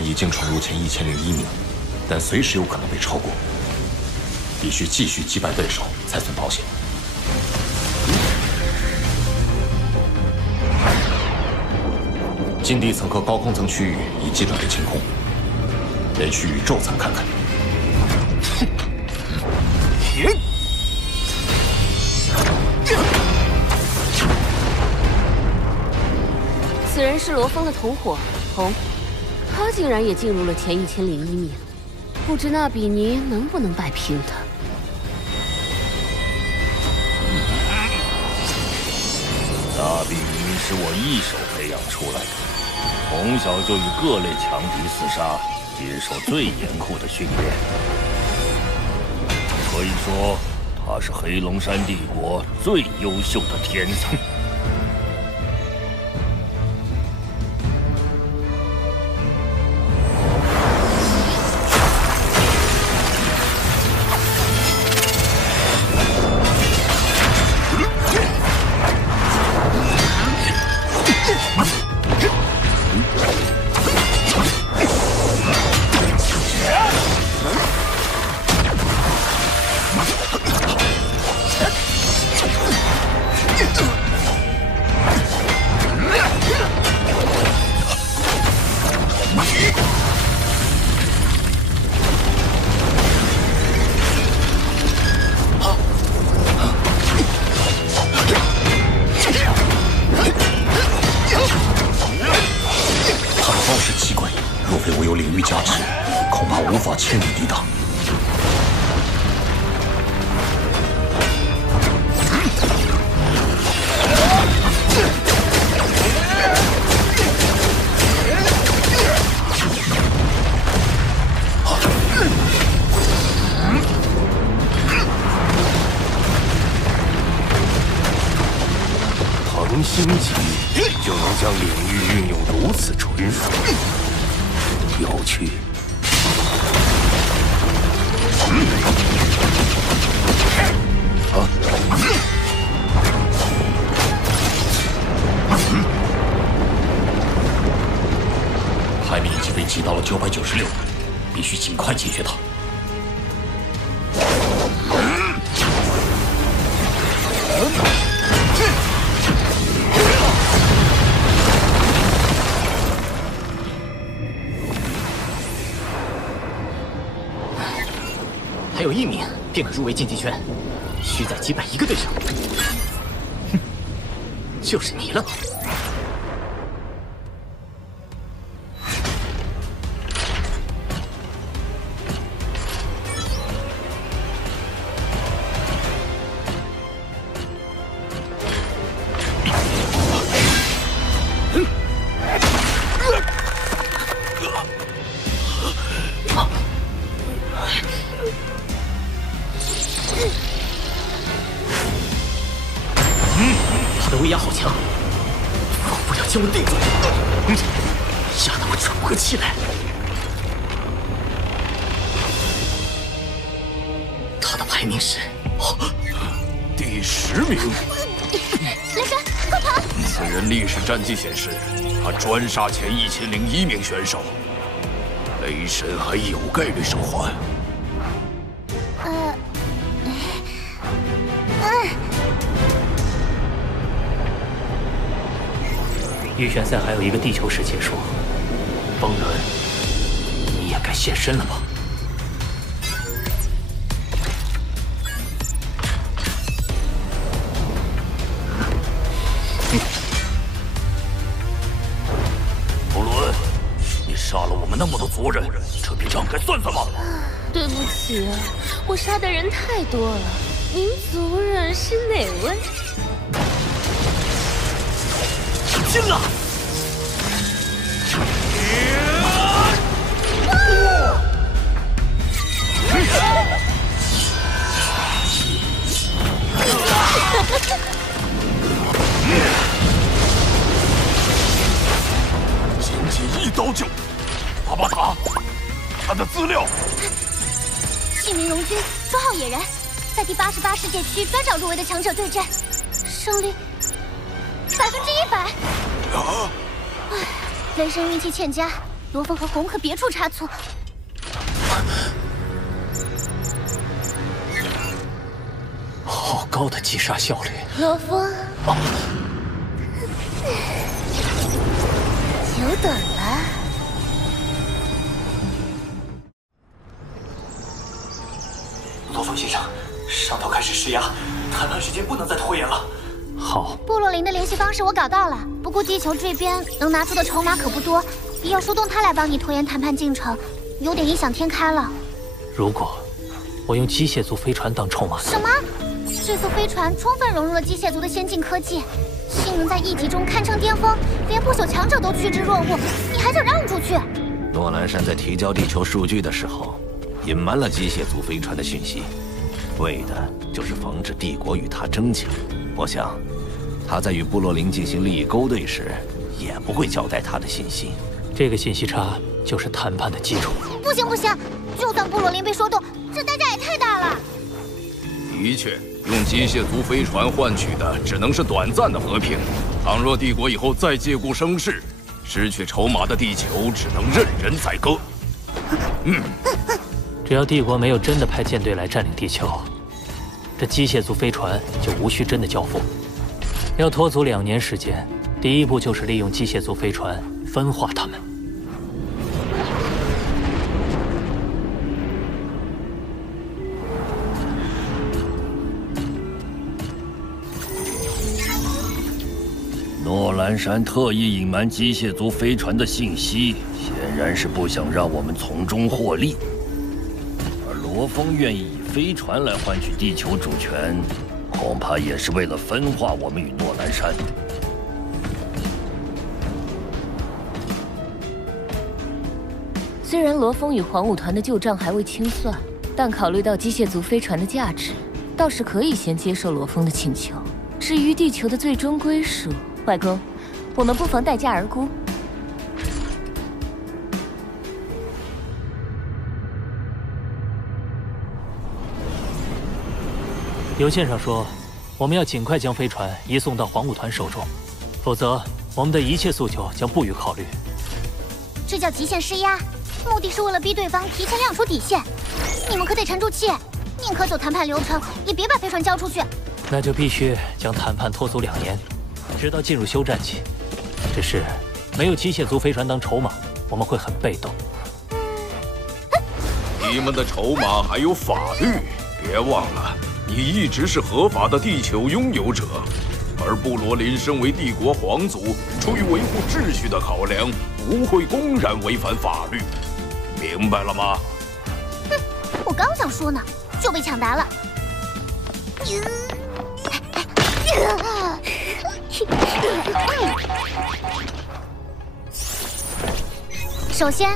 然已经闯入前1001名，但随时有可能被超过，必须继续击败对手才算保险。近地层和高空层区域已基准备清空，得去宇宙层看看。此人是罗峰的同伙红，他竟然也进入了前1001名，不知那比尼能不能摆平他。那比尼是我一手培养出来的，从小就与各类强敌厮杀，接受最严酷的训练。可以说，他是黑龙山帝国最优秀的天才。星级就能将领域运用如此纯熟，有趣。排名已经被击到了996，必须尽快解决它。 还有1名便可入围晋级圈，需再击败1个对手。哼，就是你了。他的威压好强，仿佛要将我定住，吓得我喘不过气来。他的排名是第10名。雷神，快跑！此人历史战绩显示，他专杀前1001名选手，雷神还有概率生还。 预选赛还有1个地球时结束，风轮，你也该现身了吧？风轮，你杀了我们那么多族人，这笔账该算算吗？对不起啊，我杀的人太多了。您族人是哪位？ 进了！仅仅1刀就，巴巴塔，他的资料。姓名龙君，4号野人，在第88世界区专找入围的强者对阵，胜率100%。唉，雷神运气欠佳，罗峰和红可别出差错。好高的击杀效率！罗峰，久等了。罗峰先生，上头开始施压，谈判时间不能再拖延了。好。部落灵的联系方式我搞到了，不过地球这边能拿出的筹码可不多，要说动他来帮你拖延谈判进程，有点异想天开了。如果我用机械族飞船当筹码，什么？这艘飞船充分融入了机械族的先进科技，性能在一级中堪称巅峰，连不朽强者都趋之若鹜，你还想让出去？诺兰山在提交地球数据的时候，隐瞒了机械族飞船的讯息，为的就是防止帝国与他争抢。我想，他在与部落灵进行利益勾兑时，也不会交代他的信息。这个信息差就是谈判的基础。不行不行，就算部落灵被说动，这代价也太大了。的确，用机械族飞船换取的只能是短暂的和平。倘若帝国以后再借故生事，失去筹码的地球只能任人宰割。只要帝国没有真的派舰队来占领地球，这机械族飞船就无需真的交付。要拖足2年时间，第一步就是利用机械族飞船分化他们。诺兰山特意隐瞒机械族飞船的信息，显然是不想让我们从中获利。而罗峰愿意以飞船来换取地球主权，恐怕也是为了分化我们与诺兰山。虽然罗峰与黄武团的旧账还未清算，但考虑到机械族飞船的价值，倒是可以先接受罗峰的请求。至于地球的最终归属，外公，我们不妨待价而沽。邮件上说，我们要尽快将飞船移送到黄武团手中，否则我们的一切诉求将不予考虑。这叫极限施压，目的是为了逼对方提前亮出底线。你们可得沉住气，宁可走谈判流程，也别把飞船交出去。那就必须将谈判拖足2年，直到进入休战期。只是没有机械族飞船当筹码，我们会很被动。你们的筹码还有法律，别忘了，你一直是合法的地球拥有者，而布罗林身为帝国皇族，出于维护秩序的考量，不会公然违反法律，明白了吗？哼，我刚想说呢，就被抢答了。首先，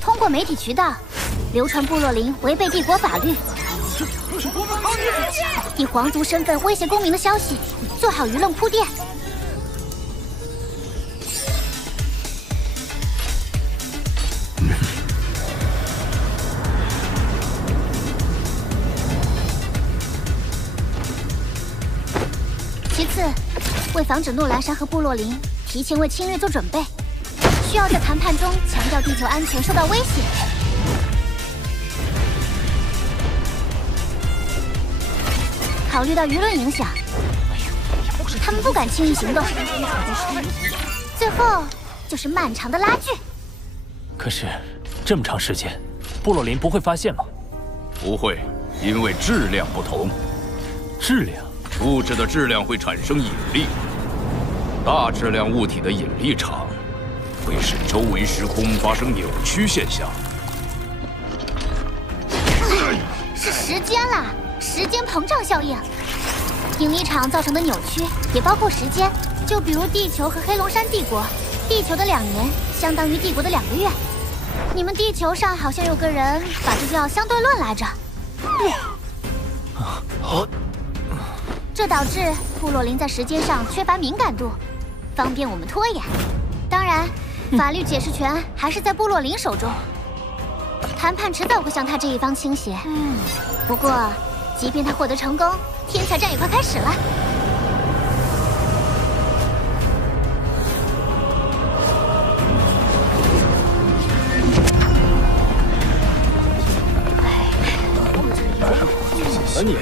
通过媒体渠道流传部落灵违背帝国法律、以皇族身份威胁公民的消息，做好舆论铺垫。其次，为防止诺兰山和部落灵提前为侵略做准备，需要在谈判中强调地球安全受到威胁。考虑到舆论影响，他们不敢轻易行动。最后就是漫长的拉锯。可是这么长时间，部落林不会发现吗？不会，因为质量不同。质量？物质的质量会产生引力，大质量物体的引力场会使周围时空发生扭曲现象。是时间啦，时间膨胀效应。引力场造成的扭曲也包括时间，就比如地球和黑龙山帝国，地球的2年相当于帝国的2个月。你们地球上好像有个人把这叫相对论来着。这导致部落灵在时间上缺乏敏感度，方便我们拖延。当然，法律解释权还是在部落灵手中，谈判迟早会向他这一方倾斜。不过，即便他获得成功，天才战也快开始了。了你！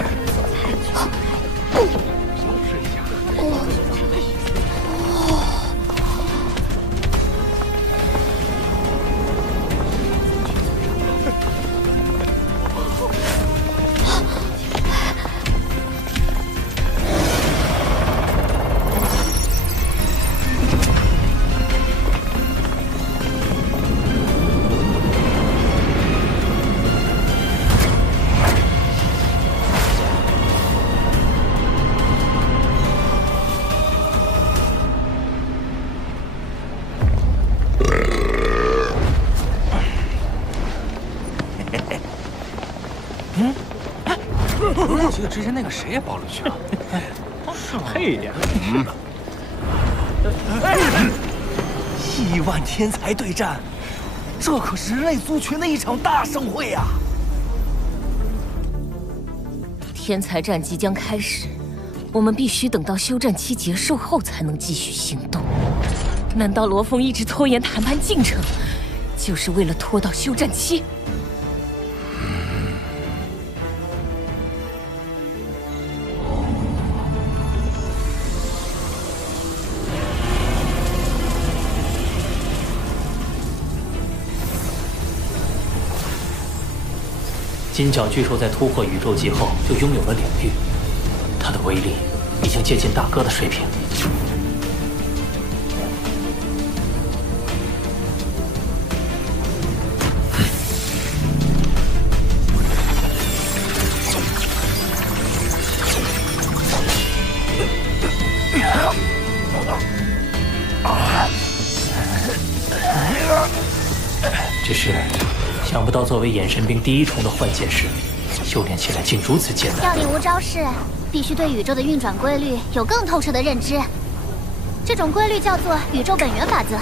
记得之前那个谁也保了去了，配呀！亿万天才对战，这可是人类族群的一场大盛会呀！天才战即将开始，我们必须等到休战期结束后才能继续行动。难道罗峰一直拖延谈判进程，就是为了拖到休战期？金角巨兽在突破宇宙级后就拥有了领域，它的威力已经接近大哥的水平。只是想不到，作为眼神兵第一重的幻剑士，修炼起来竟如此艰难。要领无招式，必须对宇宙的运转规律有更透彻的认知。这种规律叫做宇宙本源法则。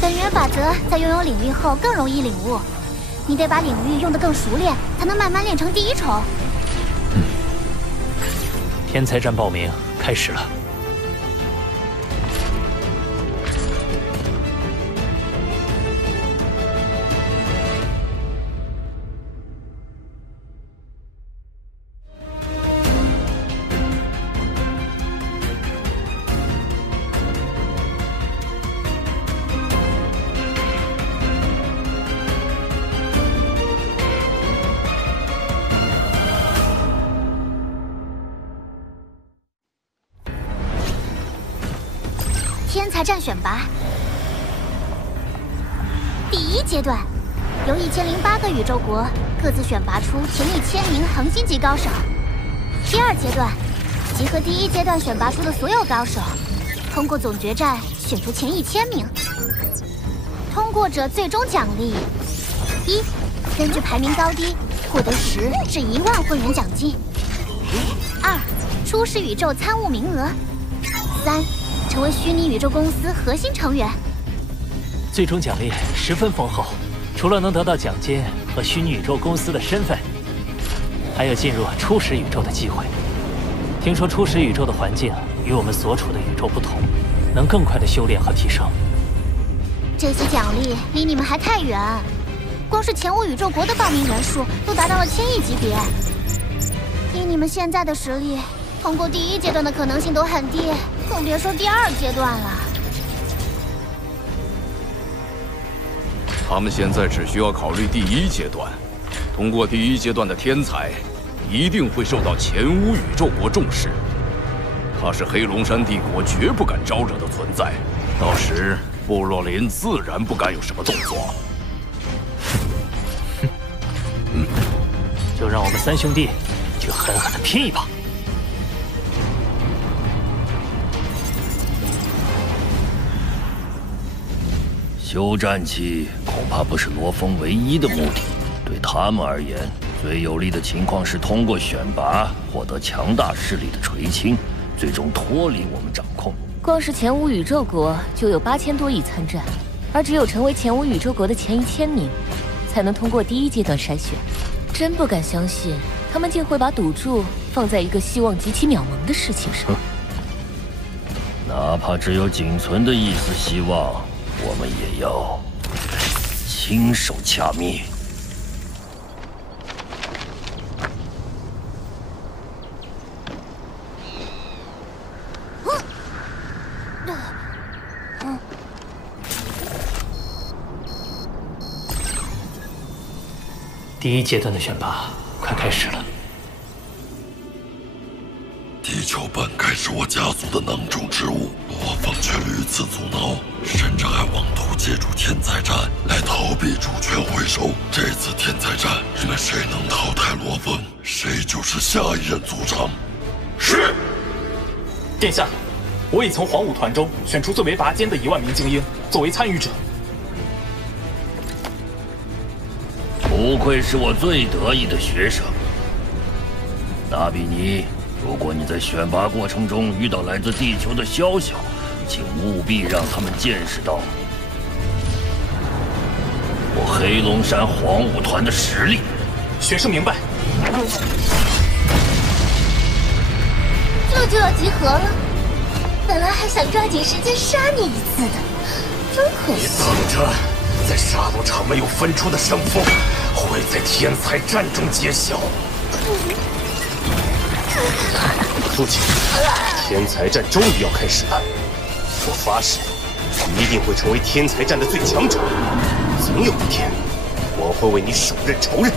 本源法则在拥有领域后更容易领悟，你得把领域用得更熟练，才能慢慢练成第一重。天才战报名开始了。天才战选拔第一阶段，由1008个宇宙国各自选拔出前1000名恒星级高手。第二阶段，集合第一阶段选拔出的所有高手，通过总决战选出前1000名。通过者最终奖励：一，根据排名高低获得10至1万混元奖金；二，初始宇宙参悟名额；三，成为虚拟宇宙公司核心成员。最终奖励十分丰厚，除了能得到奖金和虚拟宇宙公司的身份，还有进入初始宇宙的机会。听说初始宇宙的环境与我们所处的宇宙不同，能更快的修炼和提升。这些奖励离你们还太远，光是前5宇宙国的报名人数都达到了1000亿级别。以你们现在的实力，通过第一阶段的可能性都很低，更别说第二阶段了。他们现在只需要考虑第一阶段，通过第一阶段的天才，一定会受到前5宇宙国重视。他是黑龙山帝国绝不敢招惹的存在，到时部落林自然不敢有什么动作。就让我们三兄弟去狠狠的拼一把。休战期恐怕不是罗峰唯一的目的，对他们而言，最有利的情况是通过选拔获得强大势力的垂青，最终脱离我们掌控。光是前5宇宙国就有8000多亿参战，而只有成为前5宇宙国的前1000名，才能通过第一阶段筛选。真不敢相信，他们竟会把赌注放在一个希望极其渺茫的事情上。哪怕只有仅存的一丝希望，我们也要亲手掐灭。第1阶段的选拔快开始了。地球本该是我家族的囊中之物，罗峰却屡次阻挠，甚至还妄图借助天才战来逃避主权回收。这次天才战，任谁能淘汰罗峰，谁就是下一任族长。是。殿下，我已从黄武团中选出最为拔尖的1万名精英作为参与者。不愧是我最得意的学生，纳比尼。如果你在选拔过程中遇到来自地球的宵小，请务必让他们见识到我黑龙山黄武团的实力。学生明白。这就要集合了，本来还想抓紧时间杀你一次的，真可惜。你等着，在杀戮场没有分出的胜负，会在天才战中揭晓。父亲，天才战终于要开始了，我发誓，你一定会成为天才战的最强者。总有一天，我会为你手刃仇人。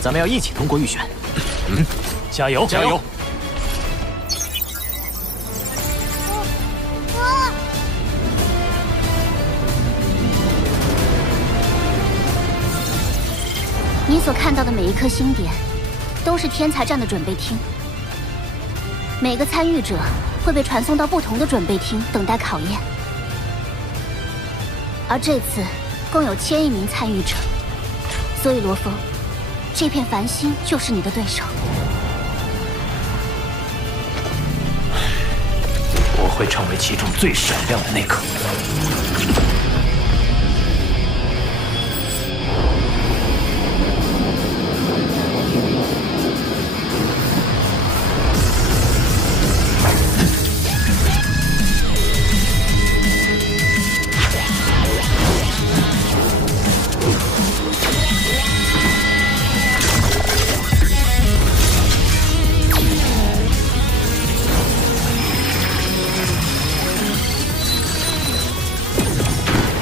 咱们要一起通过预选。加油！加油！你所看到的每一颗星点，都是天才战的准备厅。每个参与者会被传送到不同的准备厅，等待考验。而这次共有1000亿名参与者，所以罗峰，这片繁星就是你的对手。我会成为其中最闪亮的那颗。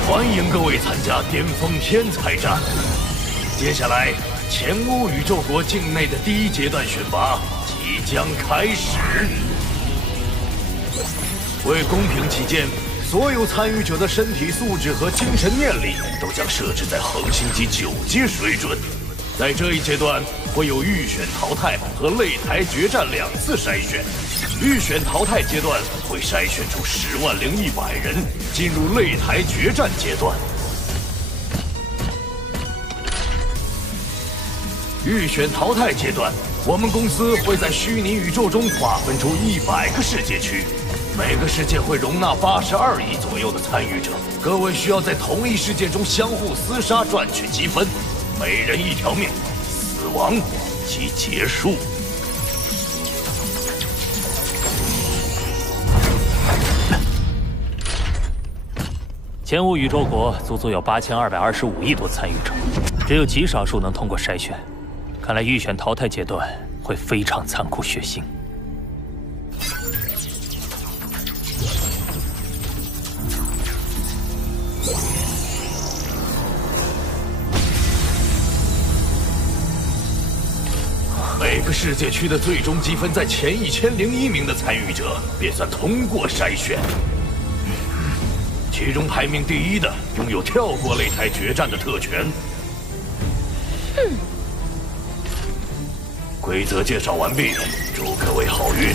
欢迎各位参加巅峰天才战。接下来，前乌宇宙国境内的第1阶段选拔即将开始。为公平起见，所有参与者的身体素质和精神念力都将设置在恒星级9阶水准。在这一阶段，会有预选淘汰和擂台决战2次筛选。预选淘汰阶段会筛选出100100人，进入擂台决战阶段。预选淘汰阶段，我们公司会在虚拟宇宙中划分出100个世界区，每个世界会容纳82亿左右的参与者。各位需要在同一世界中相互厮杀，赚取积分，每人1条命，死亡即结束。前无宇宙国足足有8225亿多参与者，只有极少数能通过筛选。看来预选淘汰阶段会非常残酷血腥。每个世界区的最终积分在前1001名的参与者便算通过筛选。其中排名第1的拥有跳过擂台决战的特权。规则介绍完毕，祝各位好运。